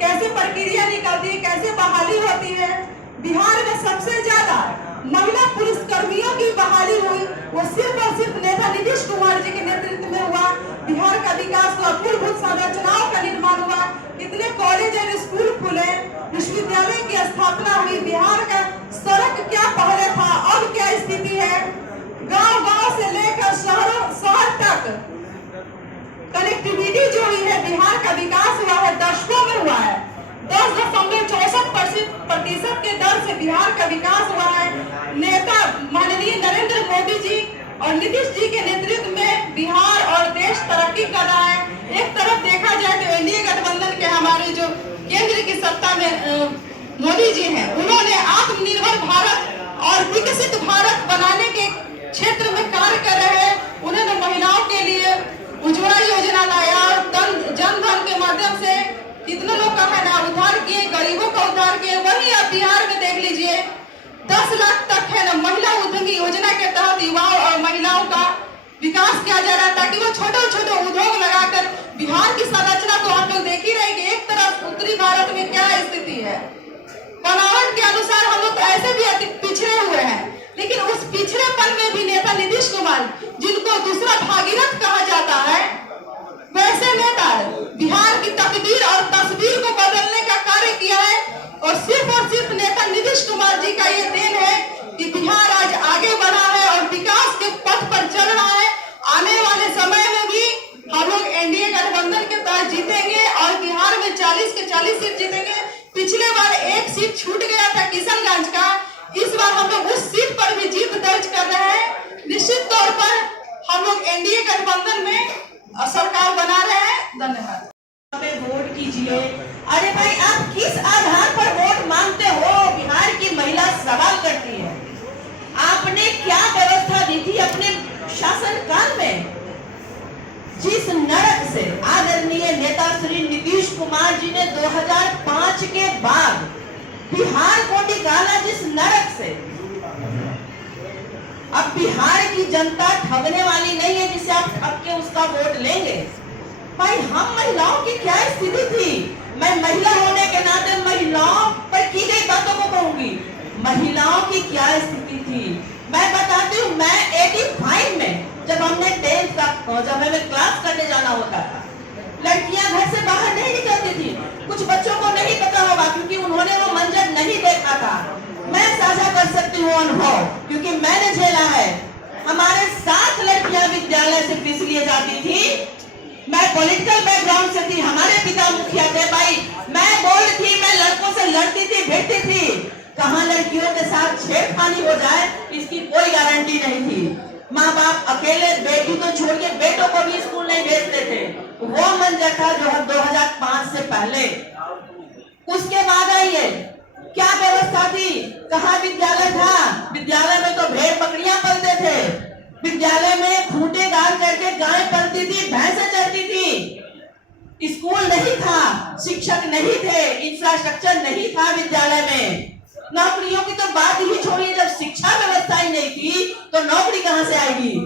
कैसे प्रक्रिया निकलती है, कैसे बहाली होती है। बिहार में सबसे ज्यादा महिला पुलिसकर्मियों की बहाली हुई, वो सिर्फ और सिर्फ नेता नीतीश कुमार जी के नेतृत्व में हुआ। बिहार का विकास हुआ, मूलभूत संरचनाओं का निर्माण हुआ, कितने कॉलेज और स्कूल खुले, विश्वविद्यालय की स्थापना हुई। बिहार का सड़क क्या पहले था, अब क्या स्थिति है। गांव-गांव से लेकर शहर तक कनेक्टिविटी जो हुई है, बिहार का विकास हुआ है, दशकों में हुआ है। 10.64% के दर से बिहार का विकास हुआ है। नेता माननीय नरेंद्र मोदी जी और नीतीश जी के नेतृत्व में बिहार और देश तरक्की कर रहा है। एक तरफ देखा जाए तो एनडीए गठबंधन के हमारे जो केंद्र की सत्ता में मोदी जी हैं, उन्होंने आत्मनिर्भर भारत और विकसित भारत बनाने के क्षेत्र में कार्य कर रहे हैं। उन्होंने महिलाओं के लिए उज्ज्वला योजना लाया, जन धन के माध्यम से कितने लोग का है ना उद्धार किए, गरीबों का उद्धार किए। वही आप बिहार में देख लीजिए, 10 लाख तक है ना महिला उद्यमी योजना के तहत युवाओं और महिलाओं का विकास किया जा रहा है, ताकि वो छोटे-छोटे उद्योग लगाकर बिहार की संरचना को हम लोग देख ही रहे कि एक तरफ उत्तरी भारत में क्या स्थिति है। बनावट के अनुसार हम लोग ऐसे भी अति पिछड़े हुए हैं, लेकिन उस पिछड़ेपन में भी नेता नीतीश कुमार, जिनको दूसरा भागीरथ कहा जाता है, वैसे नेता बिहार की तकदीर और तस्वीर को बदलने का कार्य किया है। और सिर्फ नेता नीतीश कुमार जी का ये देन है कि बिहार आज आगे बढ़ा है और विकास के पथ पर चल रहा है। आने वाले समय में भी हम लोग एनडीए गठबंधन के तहत जीतेंगे और बिहार में 40 के 40 सीट जीतेंगे। पिछले बार एक सीट छूट गया था किशनगंज का, इस बार हम लोग उस सीट पर भी जीत दर्ज कर रहे हैं। निश्चित तौर पर हम लोग एनडीए गठबंधन में सरकार बना रहे हैं। धन्यवाद। वोट कीजिए। अरे भाई, आप किस आधार पर वोट मांगते हो? बिहार की महिला सवाल करती है। आपने क्या व्यवस्था दी थी अपने शासनकाल में? जिस नरक से आदरणीय नेता श्री नीतीश कुमार जी ने 2005 के बाद बिहार को निकाला, जिस नरक से, अब बिहार की जनता ठगने वाली नहीं है जिसे आप ठग के उसका वोट लेंगे। भाई, हम महिलाओं की क्या स्थिति थी? मैं महिला होने के नाते महिलाओं पर की गई बातों को कहूंगी। महिलाओं की क्या स्थिति थी मैं बताती हूँ। मैं 85 में जब हमने 10th का जब हमें क्लास करने जाना होता था, लड़कियां घर से बाहर नहीं निकलती थी। कुछ बच्चों को नहीं पता होगा क्योंकि उन्होंने वो मंजर नहीं देखा था। मैं साझा कर सकती हूँ अनुभव, क्योंकि मैंने झेला है। हमारे 7 लड़कियां विद्यालय से फीस लिए जाती थी। मैं पॉलिटिकल बैकग्राउंड से थी, हमारे पिता मुखिया थे। भाई, मैं बोल्ड थी, मैं लड़कों से लड़ती थी, भिड़ती थी। कहां लड़कियों के साथ छेड़खानी हो जाए इसकी कोई गारंटी नहीं थी। माँ बाप अकेले बेटी को छोड़ के बेटों को भी स्कूल नहीं भेजते थे। वो मंजर था जो 2005 से पहले। उसके बाद आई है क्या व्यवस्था थी? कहाँ विद्यालय था? विद्यालय में तो भेड़ बकरियां पलते थे। विद्यालय में खूंटे गाड़ करके गाय पलती थी, भैंसें चरती थी। स्कूल नहीं था, शिक्षक नहीं थे, इंफ्रास्ट्रक्चर नहीं था विद्यालय में। नौकरियों की तो बात ही छोड़िए, जब शिक्षा व्यवस्था ही नहीं थी तो नौकरी कहां से आएगी?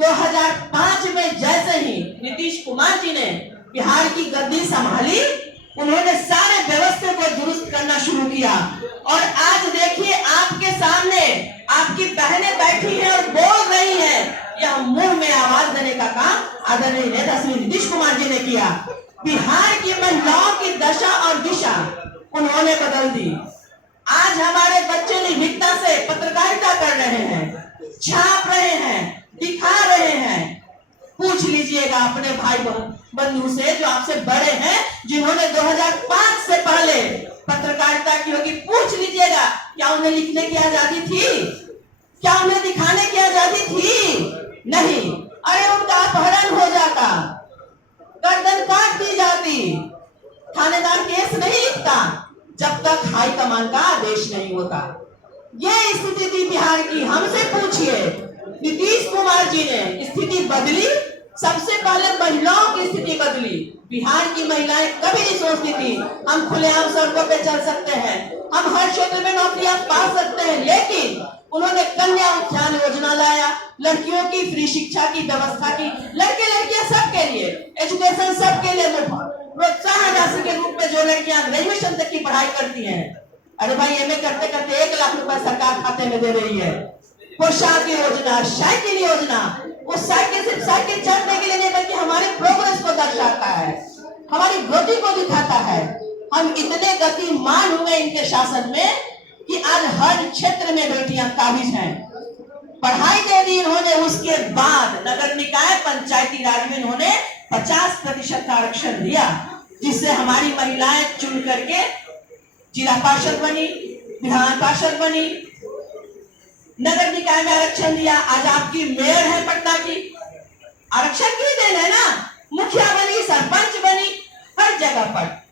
2005 में जैसे ही नीतीश कुमार जी ने बिहार की गद्दी संभाली, उन्होंने सारे व्यवस्था को दुरुस्त करना शुरू किया। और आज देखिए, आपके सामने आपकी बहनें बैठी हैं और बोल रही हैं। यह मुंह में आवाज देने का काम आदरणीय नेता श्री नीतीश कुमार जी ने किया। बिहार की महिलाओं की दशा और दिशा उन्होंने बदल दी। आज हमारे बच्चे निर्भीकता से पत्रकारिता कर रहे हैं, छाप रहे हैं, दिखा रहे हैं। पूछ लीजिएगा अपने भाई बंधु से जो आपसे बड़े हैं, जिन्होंने 2005 से पहले पत्रकारिता की होगी। पूछ लीजिएगा, क्या उन्हें लिखने की आजादी थी? क्या उन्हें दिखाने की आजादी थी? नहीं। अरे, उनका अपहरण हो जाता, गर्दन काट दी जाती, थानेदार केस नहीं लिखता जब तक हाई कमान का आदेश नहीं होता। यह स्थिति थी बिहार की। हमसे पूछिए, नीतीश कुमार जी ने स्थिति बदली। सबसे पहले महिलाओं की स्थिति बदली। बिहार की महिलाएं कभी नहीं सोचती थी हम खुलेआम सड़कों पे चल सकते हैं, हम हर क्षेत्र में नौकरियां पा सकते हैं, लेकिन उन्होंने कन्या उत्थान योजना लाया, लड़कियों की फ्री शिक्षा की व्यवस्था की, लड़के लड़कियां सबके लिए, एजुकेशन सबके लिए मुफ्त, प्रोत्साहन राशि के रूप में जो लड़कियां ग्रेजुएशन तक की पढ़ाई करती हैं, अरे भाई एमए करते करते 1 लाख रुपए सरकार खाते में दे रही है। पोशाक योजना, साइकिल योजना, वो साइकिल सिर्फ साइकिल चढ़ने के लिए नहीं बल्कि हमारे प्रोग्रेस को दर्शाता है, हमारी गति को दिखाता है। हम इतने गतिमान हुए इनके शासन में कि आज हर क्षेत्र में बेटियां काबिज हैं। पढ़ाई दे दी इन्होंने, उसके बाद नगर निकाय पंचायती राज में इन्होंने 50% का आरक्षण दिया, जिससे हमारी महिलाएं चुन करके जिला पार्षद बनी, विधान पार्षद बनी, नगर निकाय में आरक्षण दिया। आज आपकी मेयर है पटना की, आरक्षण की देन है ना, मुखिया बनी, सरपंच बनी, हर जगह पर